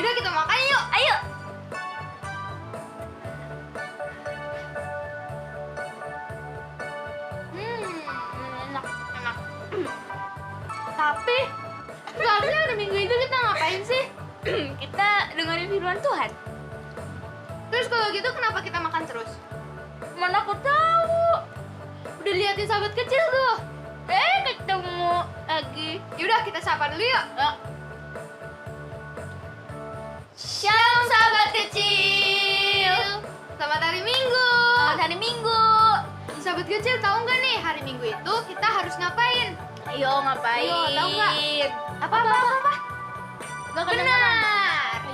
Yaudah kita makan yuk, ayo. Enak, enak. Tapi seharusnya hari Minggu itu kita ngapain sih? Kita dengerin firman Tuhan. Terus kalau gitu kenapa kita makan terus? Mana aku tahu. Udah liatin sahabat kecil tuh. Ketemu lagi. Yaudah kita sapa dulu yuk. Shalom sahabat kecil. Selamat hari Minggu. Selamat hari Minggu. Sahabat kecil tahu nggak nih hari Minggu itu kita harus ngapain? Ayo ngapain? Ayo, tahu nggak? Apa? Gak kedengeran. Benar.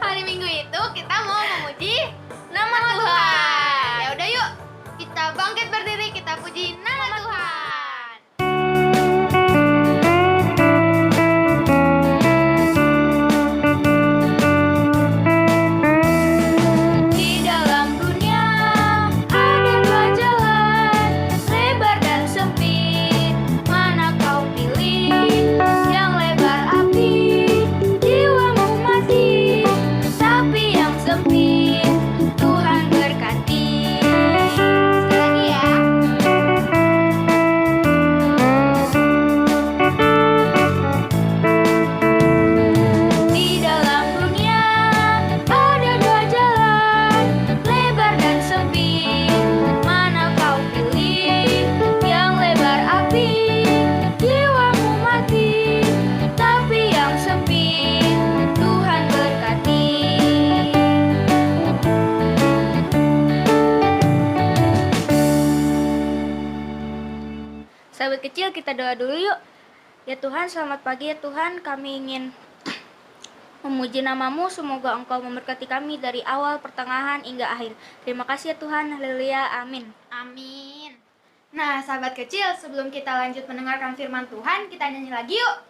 Hari Minggu itu kita mau memuji Nama Tuhan. Ya udah yuk, kita bangkit berdiri, kita puji nama Tuhan. Di dalam dunia ada dua jalan, lebar dan sempit. Mana kau pilih? Yang lebar api, jiwamu mati. Tapi yang sempit, Tuhan berkati. Sekali lagi ya. Di dalam dunia ada dua jalan, lebar dan sempit. Mana kau pilih? Yang lebar api, jiwamu mati. Tapi yang sempit, Tuhan berkati. Sahabat kecil, kita doa dulu yuk. Ya Tuhan, selamat pagi ya Tuhan. Kami ingin memuji namamu, semoga Engkau memberkati kami dari awal, pertengahan, hingga akhir. Terima kasih ya Tuhan, haleluya, amin. Amin. Nah, sahabat kecil, sebelum kita lanjut mendengarkan firman Tuhan, kita nyanyi lagi yuk.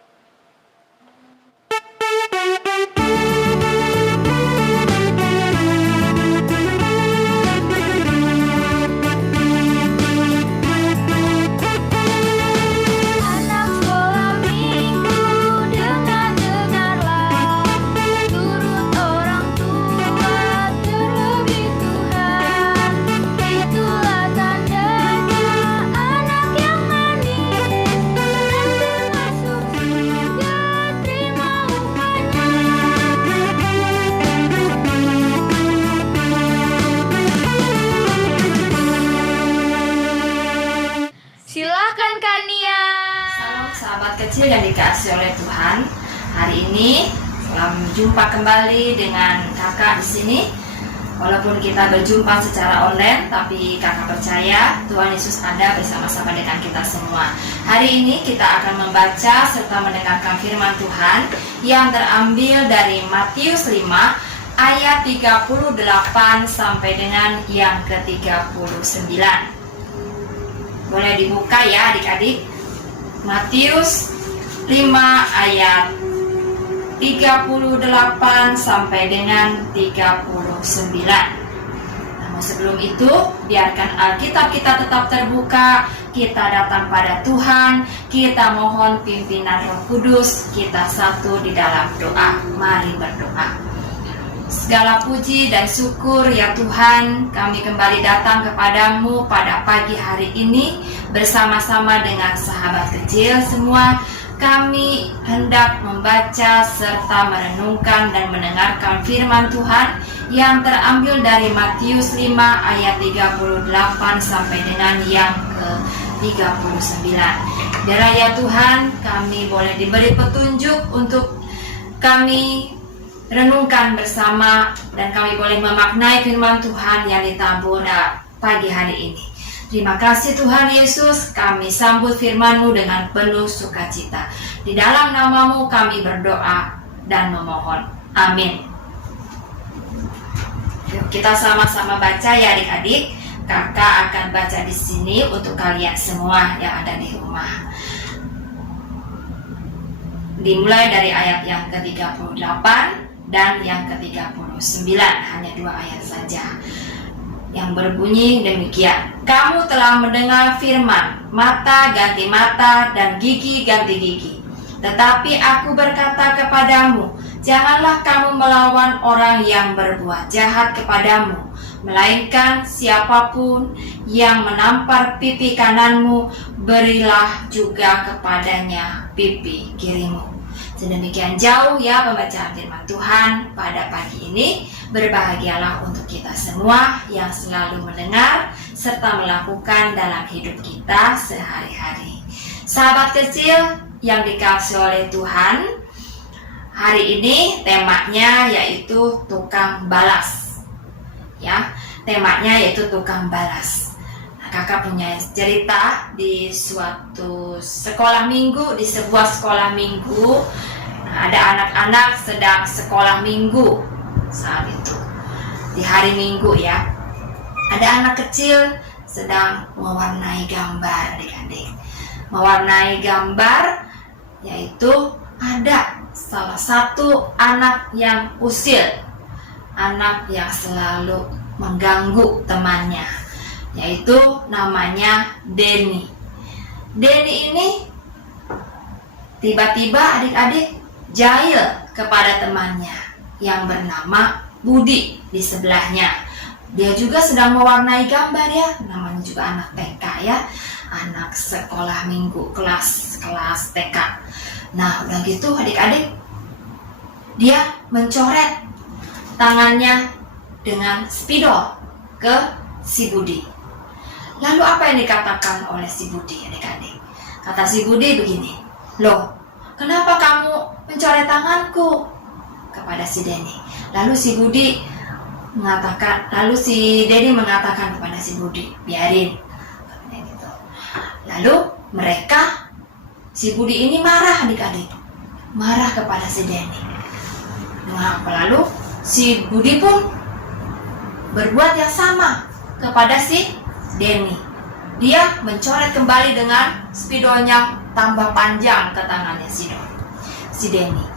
Anak sekolah minggu, dengarlah, turut orang tua, terlebih Tuhan. Itulah tandanya anak yang manis, nanti masuk surga, terima upahnya. Silakan Kania. Salam sahabat kecil yang dikasihi oleh Tuhan. Hari ini telah berjumpa kembali dengan kakak di sini. Walaupun kita berjumpa secara online, tapi kakak percaya Tuhan Yesus ada bersama-sama dengan kita semua. Hari ini kita akan membaca serta mendengarkan firman Tuhan yang terambil dari Matius 5 ayat 38 sampai dengan yang ke-39. Boleh dibuka ya adik-adik. Matius 5 ayat 38 sampai dengan 39. Namun sebelum itu, biarkan Alkitab kita tetap terbuka. Kita datang pada Tuhan, kita mohon pimpinan Roh Kudus, kita satu di dalam doa. Mari berdoa. Segala puji dan syukur ya Tuhan, kami kembali datang kepadamu pada pagi hari ini bersama-sama dengan sahabat kecil semua. Kami hendak membaca serta merenungkan dan mendengarkan firman Tuhan yang terambil dari Matius 5 ayat 38 sampai dengan yang ke-39. Biarlah ya Tuhan, kami boleh diberi petunjuk untuk kami renungkan bersama dan kami boleh memaknai firman Tuhan yang ditabur pagi hari ini. Terima kasih Tuhan Yesus, kami sambut firman-Mu dengan penuh sukacita. Di dalam nama-Mu kami berdoa dan memohon. Amin. Yuk kita sama-sama baca ya adik-adik. Kakak akan baca di sini untuk kalian semua yang ada di rumah. Dimulai dari ayat yang ke-38 dan yang ke-39, hanya 2 ayat saja, yang berbunyi demikian. Kamu telah mendengar firman, mata ganti mata dan gigi ganti gigi. Tetapi aku berkata kepadamu, janganlah kamu melawan orang yang berbuat jahat kepadamu, melainkan siapapun yang menampar pipi kananmu, berilah juga kepadanya pipi kirimu. Sedemikian jauh ya pembacaan firman Tuhan pada pagi ini. Berbahagialah untuk kita semua yang selalu mendengar serta melakukan dalam hidup kita sehari-hari. Sahabat kecil yang dikasihi oleh Tuhan, hari ini temanya yaitu tukang balas. Ya, temanya yaitu tukang balas. Nah, kakak punya cerita di suatu sekolah minggu, di sebuah sekolah minggu. Nah, ada anak-anak sedang sekolah minggu saat itu. Di hari Minggu ya. Ada anak kecil sedang mewarnai gambar, adik-adik. Mewarnai gambar yaitu ada salah satu anak yang usil, anak yang selalu mengganggu temannya, yaitu namanya Denny. Denny ini tiba-tiba adik-adik jahil kepada temannya yang bernama Budi di sebelahnya. Dia juga sedang mewarnai gambar ya, namanya juga anak TK ya, anak sekolah minggu kelas TK. Nah udah gitu adik-adik, dia mencoret tangannya dengan spidol ke si Budi. Lalu apa yang dikatakan oleh si Budi adik-adik? Kata si Budi begini, loh kenapa kamu mencoret tanganku? Kepada si Denny. Lalu si Denny mengatakan kepada si Budi, biarin. Lalu si Budi ini marah adik-adik, marah kepada si Denny. Nah, lalu si Budi pun berbuat yang sama kepada si Denny. Dia mencoret kembali dengan spidolnya, tambah panjang ke tangannya si Denny.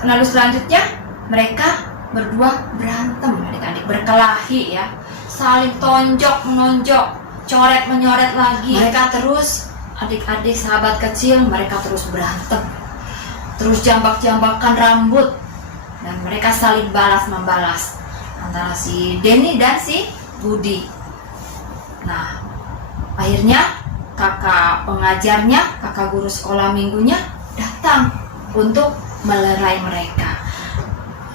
Lalu selanjutnya mereka berdua berantem adik-adik, berkelahi ya, saling tonjok menonjok, coret menyoret lagi. Mereka terus adik-adik sahabat kecil, mereka terus berantem, terus jambak-jambakan rambut, dan mereka saling balas membalas antara si Denny dan si Budi. Nah akhirnya kakak pengajarnya, kakak guru sekolah minggunya datang untuk melerai mereka.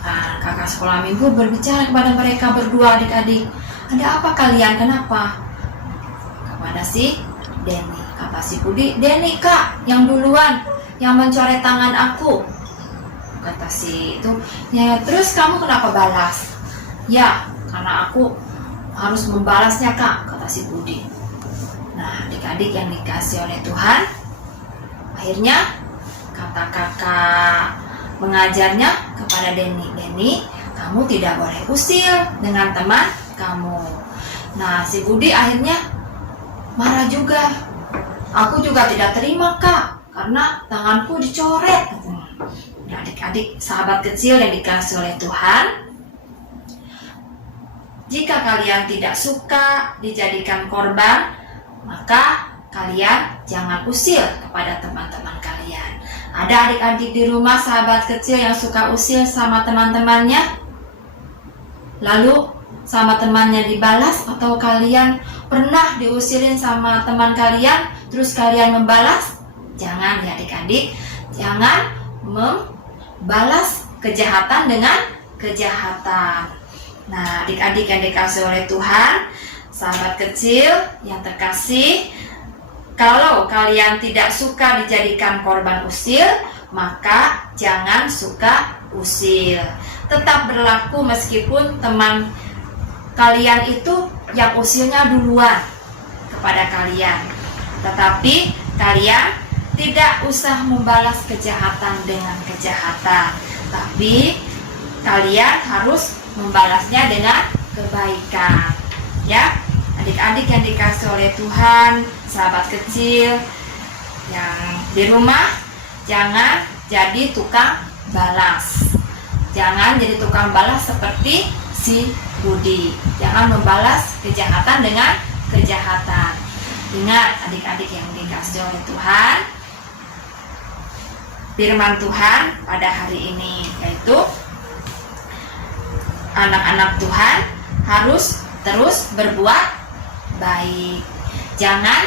Nah, kakak sekolah minggu berbicara kepada mereka berdua adik-adik, ada apa kalian, kenapa? Kepada si Denny. Kata si Budi, Denny kak yang duluan yang mencoret tangan aku. Kata si itu, ya terus kamu kenapa balas? Ya karena aku harus membalasnya kak, kata si Budi. Nah adik-adik yang dikasih oleh Tuhan, akhirnya kata kakak mengajarnya kepada Denny, kamu tidak boleh usil dengan teman kamu. Nah si Budi akhirnya marah juga, aku juga tidak terima kak, karena tanganku dicoret. Nah adik-adik sahabat kecil yang dikasih oleh Tuhan, jika kalian tidak suka dijadikan korban, maka kalian jangan usil kepada teman-teman kalian. Ada adik-adik di rumah sahabat kecil yang suka usil sama teman-temannya, lalu sama temannya dibalas, atau kalian pernah diusilin sama teman kalian terus kalian membalas? Jangan ya adik-adik, jangan membalas kejahatan dengan kejahatan. Nah adik-adik yang dikasih oleh Tuhan, sahabat kecil yang terkasih, kalau kalian tidak suka dijadikan korban usil, maka jangan suka usil. Tetap berlaku meskipun teman kalian itu yang usilnya duluan kepada kalian. Tetapi kalian tidak usah membalas kejahatan dengan kejahatan, tapi kalian harus membalasnya dengan kebaikan. Ya, adik-adik yang dikasih oleh Tuhan, sahabat kecil yang di rumah, jangan jadi tukang balas. Jangan jadi tukang balas seperti si Budi. Jangan membalas kejahatan dengan kejahatan. Ingat adik-adik yang dikasih oleh Tuhan, firman Tuhan pada hari ini, yaitu anak-anak Tuhan harus terus berbuat baik. Jangan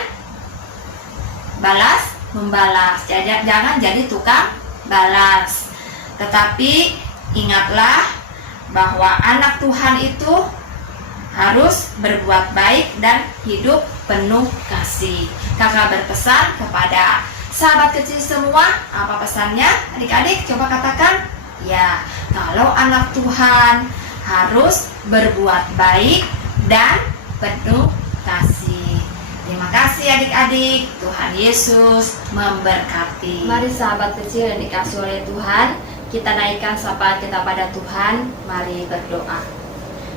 balas membalas, jangan jadi tukang balas. Tetapi ingatlah bahwa anak Tuhan itu harus berbuat baik dan hidup penuh kasih. Kakak berpesan kepada sahabat kecil semua, apa pesannya? Adik-adik coba katakan. Ya, kalau anak Tuhan harus berbuat baik dan penuh kasih. Terima kasih adik-adik. Tuhan Yesus memberkati. Mari sahabat kecil yang dikasihi oleh Tuhan, kita naikkan sapaan kita pada Tuhan. Mari berdoa.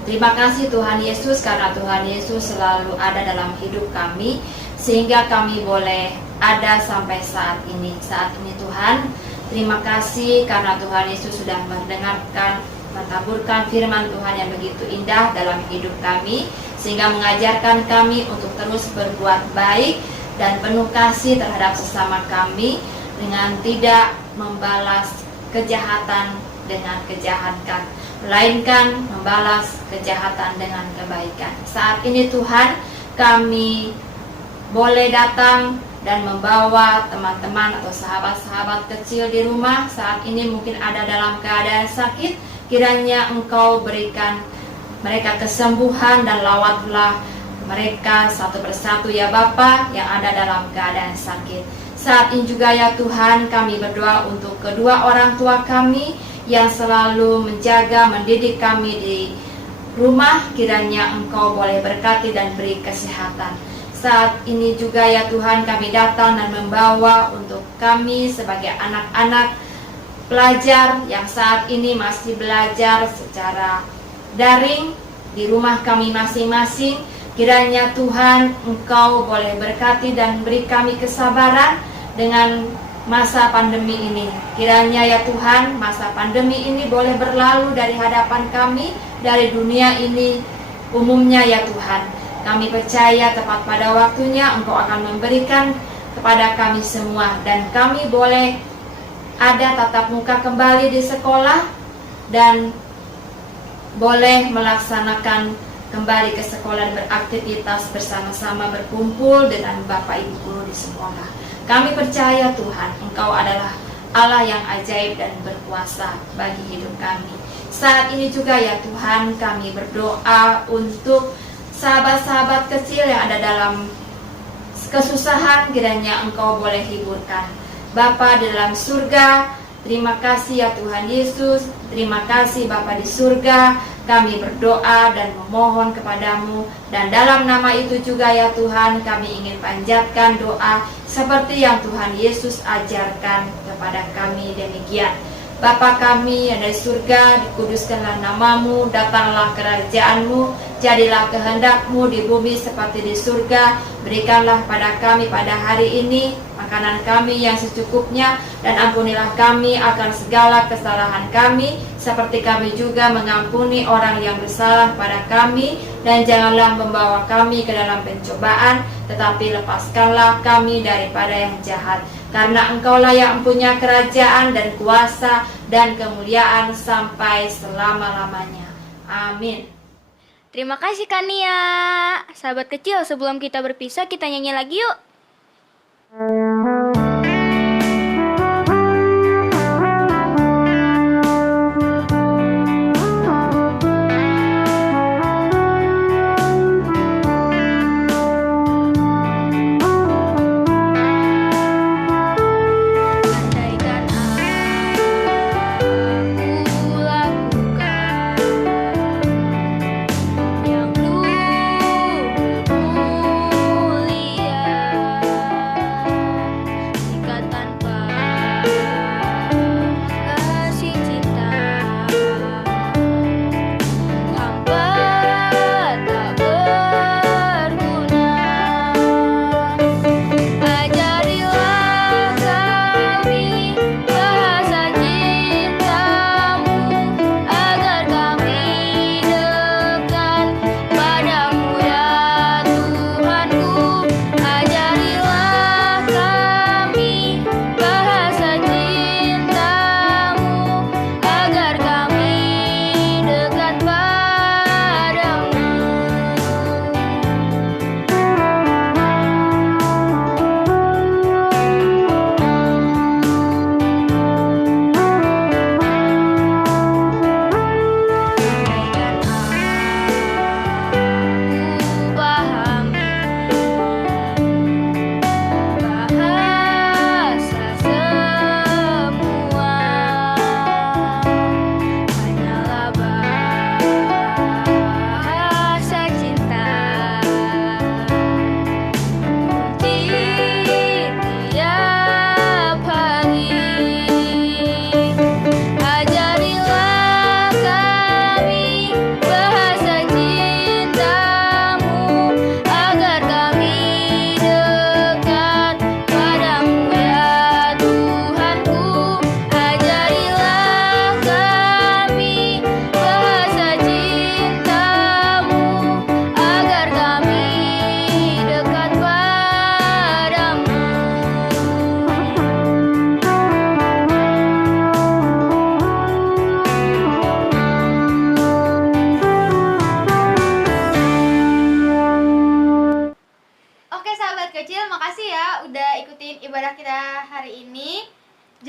Terima kasih Tuhan Yesus, karena Tuhan Yesus selalu ada dalam hidup kami, sehingga kami boleh ada sampai saat ini. Saat ini Tuhan, terima kasih karena Tuhan Yesus sudah mendengarkan, mentaburkan firman Tuhan yang begitu indah dalam hidup kami, sehingga mengajarkan kami untuk terus berbuat baik dan penuh kasih terhadap sesama kami, dengan tidak membalas kejahatan dengan kejahatan, melainkan membalas kejahatan dengan kebaikan. Saat ini Tuhan, kami boleh datang dan membawa teman-teman atau sahabat-sahabat kecil di rumah saat ini mungkin ada dalam keadaan sakit. Kiranya Engkau berikan mereka kesembuhan dan lawatlah mereka satu persatu ya Bapa yang ada dalam keadaan sakit. Saat ini juga ya Tuhan, kami berdoa untuk kedua orang tua kami yang selalu menjaga, mendidik kami di rumah. Kiranya Engkau boleh berkati dan beri kesehatan. Saat ini juga ya Tuhan, kami datang dan membawa untuk kami sebagai anak-anak pelajar yang saat ini masih belajar secara daring di rumah kami masing-masing. Kiranya Tuhan, Engkau boleh berkati dan beri kami kesabaran dengan masa pandemi ini. Kiranya ya Tuhan, masa pandemi ini boleh berlalu dari hadapan kami, dari dunia ini umumnya ya Tuhan. Kami percaya tepat pada waktunya Engkau akan memberikan kepada kami semua, dan kami boleh ada tatap muka kembali di sekolah dan boleh melaksanakan kembali ke sekolah dan beraktivitas bersama-sama, berkumpul dengan Bapak Ibu guru di sekolah. Kami percaya Tuhan, Engkau adalah Allah yang ajaib dan berkuasa bagi hidup kami. Saat ini juga ya Tuhan, kami berdoa untuk sahabat-sahabat kecil yang ada dalam kesusahan. Kiranya Engkau boleh hiburkan. Bapa di dalam surga, terima kasih ya Tuhan Yesus. Terima kasih Bapa di surga. Kami berdoa dan memohon kepadamu, dan dalam nama itu juga ya Tuhan, kami ingin panjatkan doa seperti yang Tuhan Yesus ajarkan kepada kami demikian. Bapa kami yang dari surga, dikuduskanlah namamu, datanglah kerajaanmu, jadilah kehendakmu di bumi seperti di surga. Berikanlah pada kami pada hari ini makanan kami yang secukupnya, dan ampunilah kami akan segala kesalahan kami, seperti kami juga mengampuni orang yang bersalah pada kami. Dan janganlah membawa kami ke dalam pencobaan, tetapi lepaskanlah kami daripada yang jahat. Karena Engkaulah yang punya kerajaan dan kuasa dan kemuliaan sampai selama-lamanya. Amin. Terima kasih Kania. Sahabat kecil, sebelum kita berpisah, kita nyanyi lagi yuk. Andaikan aku lakukan yang mulia,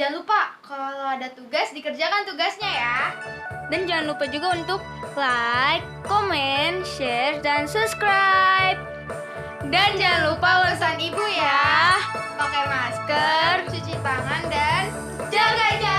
Jangan lupa kalau ada tugas dikerjakan tugasnya ya. Dan jangan lupa juga untuk like, comment, share, dan subscribe. Dan jangan lupa pesan ibu ya. Pakai masker, cuci tangan dan jaga jarak.